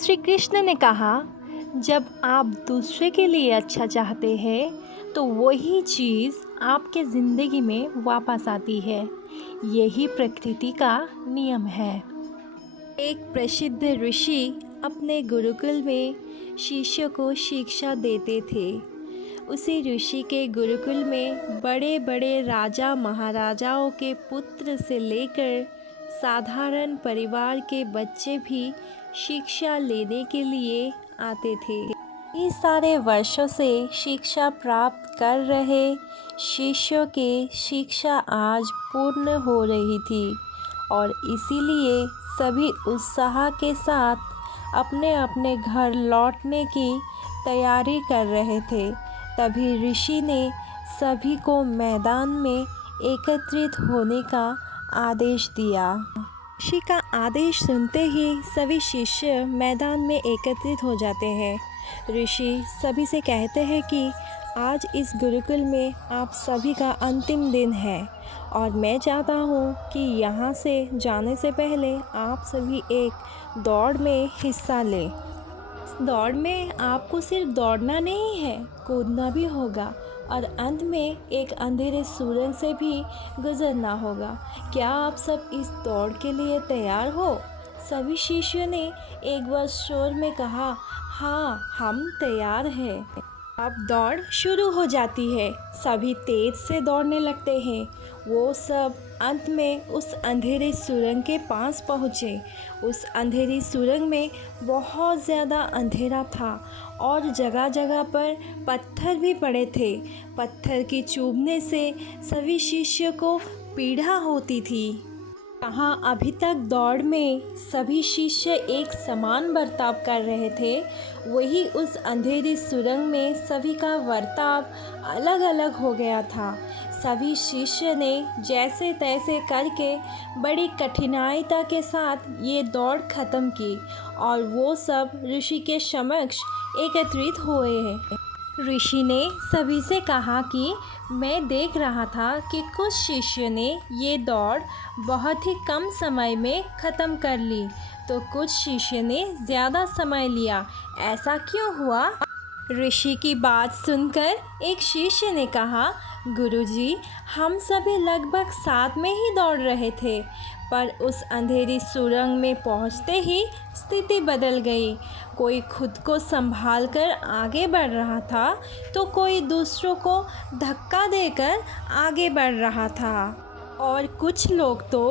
श्री कृष्ण ने कहा, जब आप दूसरे के लिए अच्छा चाहते हैं तो वही चीज़ आपके ज़िंदगी में वापस आती है। यही प्रकृति का नियम है। एक प्रसिद्ध ऋषि अपने गुरुकुल में शिष्यों को शिक्षा देते थे। उसी ऋषि के गुरुकुल में बड़े बड़े राजा महाराजाओं के पुत्र से लेकर साधारण परिवार के बच्चे भी शिक्षा लेने के लिए आते थे। कई सारे वर्षों से शिक्षा प्राप्त कर रहे शिष्यों की शिक्षा आज पूर्ण हो रही थी और इसीलिए सभी उत्साह के साथ अपने अपने घर लौटने की तैयारी कर रहे थे। तभी ऋषि ने सभी को मैदान में एकत्रित होने का आदेश दिया। ऋषि का आदेश सुनते ही सभी शिष्य मैदान में एकत्रित हो जाते हैं। ऋषि सभी से कहते हैं कि आज इस गुरुकुल में आप सभी का अंतिम दिन है और मैं चाहता हूँ कि यहाँ से जाने से पहले आप सभी एक दौड़ में हिस्सा लें। इस दौड़ में आपको सिर्फ दौड़ना नहीं है, कूदना भी होगा और अंत में एक अंधेरे सुरंग से भी गुजरना होगा। क्या आप सब इस दौड़ के लिए तैयार हो? सभी शिष्यों ने एक बार शोर में कहा, हाँ, हम तैयार हैं। अब दौड़ शुरू हो जाती है। सभी तेज से दौड़ने लगते हैं। वो सब अंत में उस अंधेरी सुरंग के पास पहुँचे। उस अंधेरी सुरंग में बहुत ज़्यादा अंधेरा था और जगह जगह पर पत्थर भी पड़े थे। पत्थर की चुभने से सभी शिष्यों को पीड़ा होती थी। कहाँ अभी तक दौड़ में सभी शिष्य एक समान बर्ताव कर रहे थे, वही उस अंधेरी सुरंग में सभी का बर्ताव अलग अलग हो गया था। सभी शिष्य ने जैसे तैसे करके बड़ी कठिनाइता के साथ ये दौड़ ख़त्म की और वो सब ऋषि के समक्ष एकत्रित हुए हैं। ऋषि ने सभी से कहा कि मैं देख रहा था कि कुछ शिष्य ने ये दौड़ बहुत ही कम समय में ख़त्म कर ली, तो कुछ शिष्य ने ज़्यादा समय लिया। ऐसा क्यों हुआ? ऋषि की बात सुनकर एक शिष्य ने कहा, गुरुजी, हम सभी लगभग साथ में ही दौड़ रहे थे, पर उस अंधेरी सुरंग में पहुंचते ही स्थिति बदल गई। कोई खुद को संभाल कर आगे बढ़ रहा था तो कोई दूसरों को धक्का देकर आगे बढ़ रहा था और कुछ लोग तो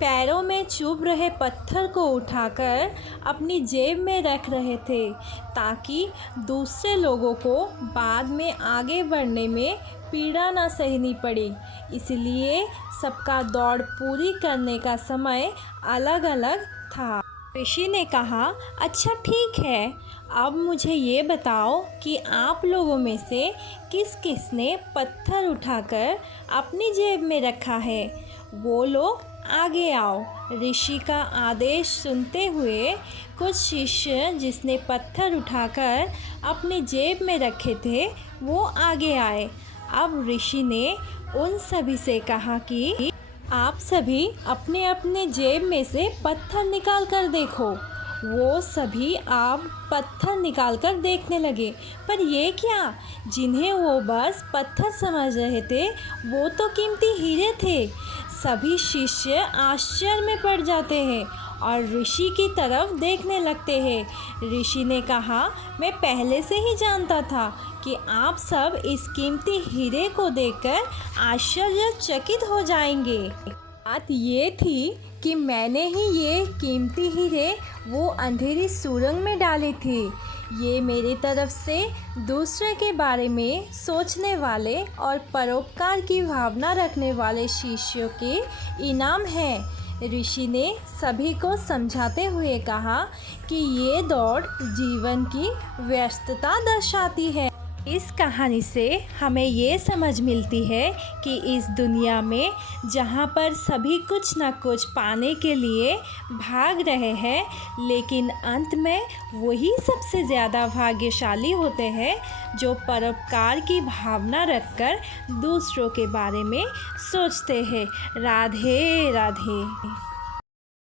पैरों में चुभ रहे पत्थर को उठाकर अपनी जेब में रख रहे थे ताकि दूसरे लोगों को बाद में आगे बढ़ने में पीड़ा ना सहनी पड़ी। इसलिए सबका दौड़ पूरी करने का समय अलग अलग था। ऋषि ने कहा, अच्छा ठीक है, अब मुझे ये बताओ कि आप लोगों में से किस किस ने पत्थर उठाकर अपनी जेब में रखा है? वो लोग आगे आओ। ऋषि का आदेश सुनते हुए कुछ शिष्य जिसने पत्थर उठाकर अपनी जेब में रखे थे वो आगे आए। अब ऋषि ने उन सभी से कहा कि आप सभी अपने अपने जेब में से पत्थर निकाल कर देखो। वो सभी आप पत्थर निकाल कर देखने लगे, पर ये क्या? जिन्हें वो बस पत्थर समझ रहे थे वो तो कीमती हीरे थे। सभी शिष्य आश्चर्य में पड़ जाते हैं और ऋषि की तरफ देखने लगते हैं। ऋषि ने कहा, मैं पहले से ही जानता था कि आप सब इस कीमती हीरे को देखकर आश्चर्यचकित हो जाएंगे। बात ये थी कि मैंने ही ये कीमती हीरे वो अंधेरी सुरंग में डाली थी। ये मेरी तरफ से दूसरे के बारे में सोचने वाले और परोपकार की भावना रखने वाले शिष्यों के इनाम है। ऋषि ने सभी को समझाते हुए कहा कि ये दौड़ जीवन की व्यस्तता दर्शाती है। इस कहानी से हमें ये समझ मिलती है कि इस दुनिया में जहाँ पर सभी कुछ न कुछ पाने के लिए भाग रहे हैं, लेकिन अंत में वही सबसे ज़्यादा भाग्यशाली होते हैं जो परोपकार की भावना रखकर दूसरों के बारे में सोचते हैं। राधे राधे।